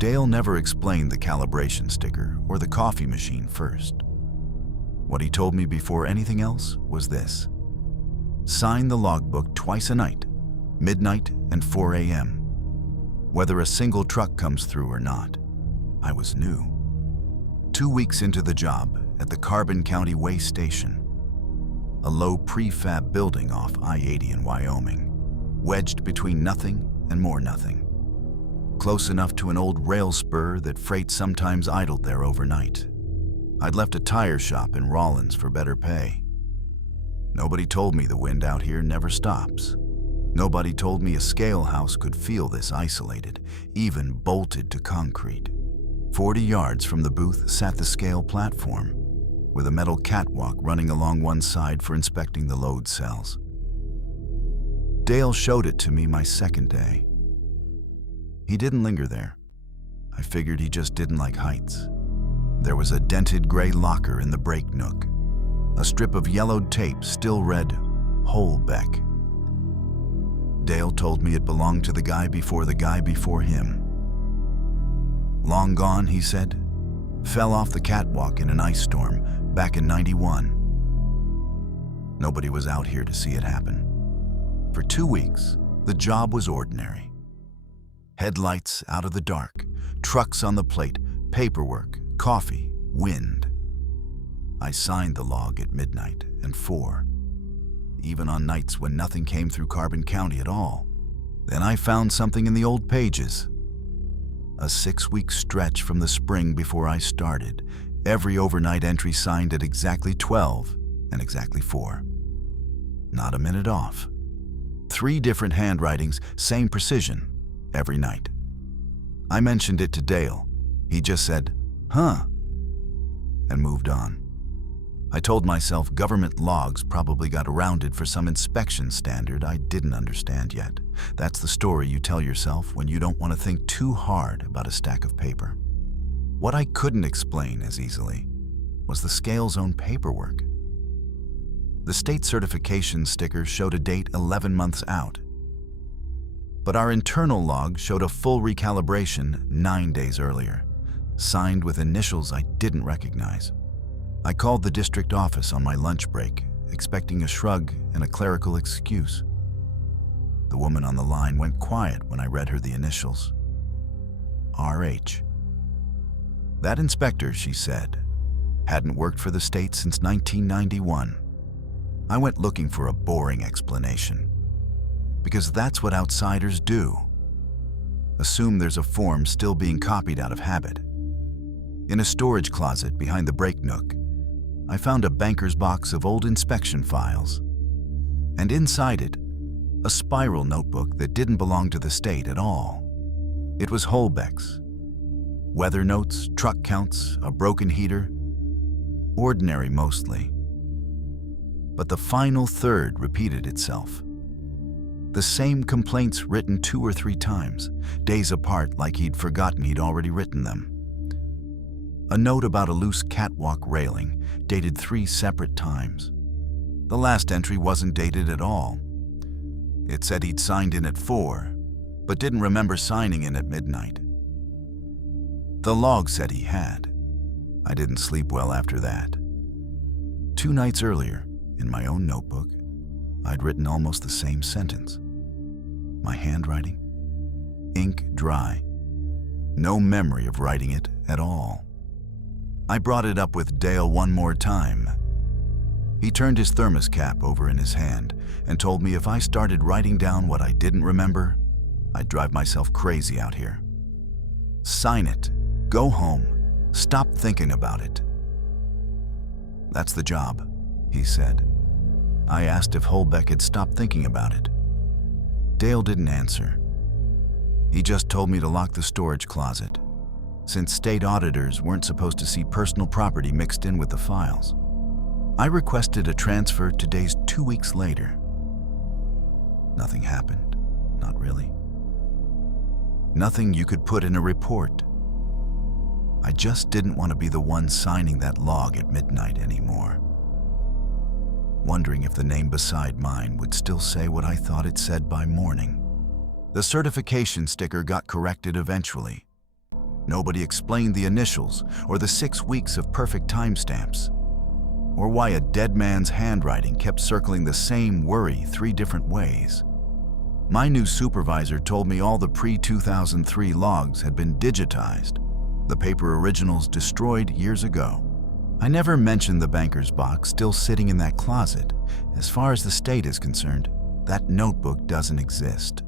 Dale never explained the calibration sticker or the coffee machine first. What he told me before anything else was this: sign the logbook twice a night, midnight and 4 a.m., whether a single truck comes through or not. I was new. 2 weeks into the job at the Carbon County Way Station, a low prefab building off I-80 in Wyoming, wedged between nothing and more nothing. Close enough to an old rail spur that freight sometimes idled there overnight. I'd left a tire shop in Rawlins for better pay. Nobody told me the wind out here never stops. Nobody told me a scale house could feel this isolated, even bolted to concrete. 40 yards from the booth sat the scale platform, with a metal catwalk running along one side for inspecting the load cells. Dale showed it to me my second day. He didn't linger there. I figured he just didn't like heights. There was a dented gray locker in the brake nook. A strip of yellowed tape still read, Holbeck. Dale told me it belonged to the guy before him. Long gone, he said. Fell off the catwalk in an ice storm back in '91. Nobody was out here to see it happen. For 2 weeks, the job was ordinary. Headlights out of the dark, trucks on the plate, paperwork, coffee, wind. I signed the log at midnight and 4, even on nights when nothing came through Carbon County at all. Then I found something in the old pages. A 6-week stretch from the spring before I started, every overnight entry signed at exactly 12 and exactly 4. Not a minute off. 3 different handwritings, same precision, every night. I mentioned it to Dale. He just said, "Huh," and moved on. I told myself government logs probably got rounded for some inspection standard I didn't understand yet. That's the story you tell yourself when you don't want to think too hard about a stack of paper. What I couldn't explain as easily was the scale's own paperwork. The state certification sticker showed a date 11 months out, but our internal log showed a full recalibration 9 days earlier, signed with initials I didn't recognize. I called the district office on my lunch break, expecting a shrug and a clerical excuse. The woman on the line went quiet when I read her the initials. RH. That inspector, she said, hadn't worked for the state since 1991. I went looking for a boring explanation, because that's what outsiders do. Assume there's a form still being copied out of habit. In a storage closet behind the brake nook, I found a banker's box of old inspection files, and inside it, a spiral notebook that didn't belong to the state at all. It was Holbeck's. Weather notes, truck counts, a broken heater, ordinary mostly. But the final third repeated itself. The same complaints written 2 or 3 times, days apart, like he'd forgotten he'd already written them. A note about a loose catwalk railing, dated 3 separate times. The last entry wasn't dated at all. It said he'd signed in at 4, but didn't remember signing in at midnight. The log said he had. I didn't sleep well after that. 2 nights earlier, in my own notebook, I'd written almost the same sentence. My handwriting, ink dry, no memory of writing it at all. I brought it up with Dale one more time. He turned his thermos cap over in his hand and told me if I started writing down what I didn't remember, I'd drive myself crazy out here. Sign it, go home, stop thinking about it. That's the job, he said. I asked if Holbeck had stopped thinking about it. Dale didn't answer. He just told me to lock the storage closet, since state auditors weren't supposed to see personal property mixed in with the files. I requested a transfer to days 2 weeks later. Nothing happened, not really. Nothing you could put in a report. I just didn't want to be the one signing that log at midnight anymore. Wondering if the name beside mine would still say what I thought it said by morning. The certification sticker got corrected eventually, Nobody explained the initials or the 6 weeks of perfect timestamps, or why a dead man's handwriting kept circling the same worry 3 different ways. My new supervisor told me all the pre-2003 logs had been digitized, the paper originals destroyed years ago. I never mentioned the banker's box still sitting in that closet. As far as the state is concerned, that notebook doesn't exist.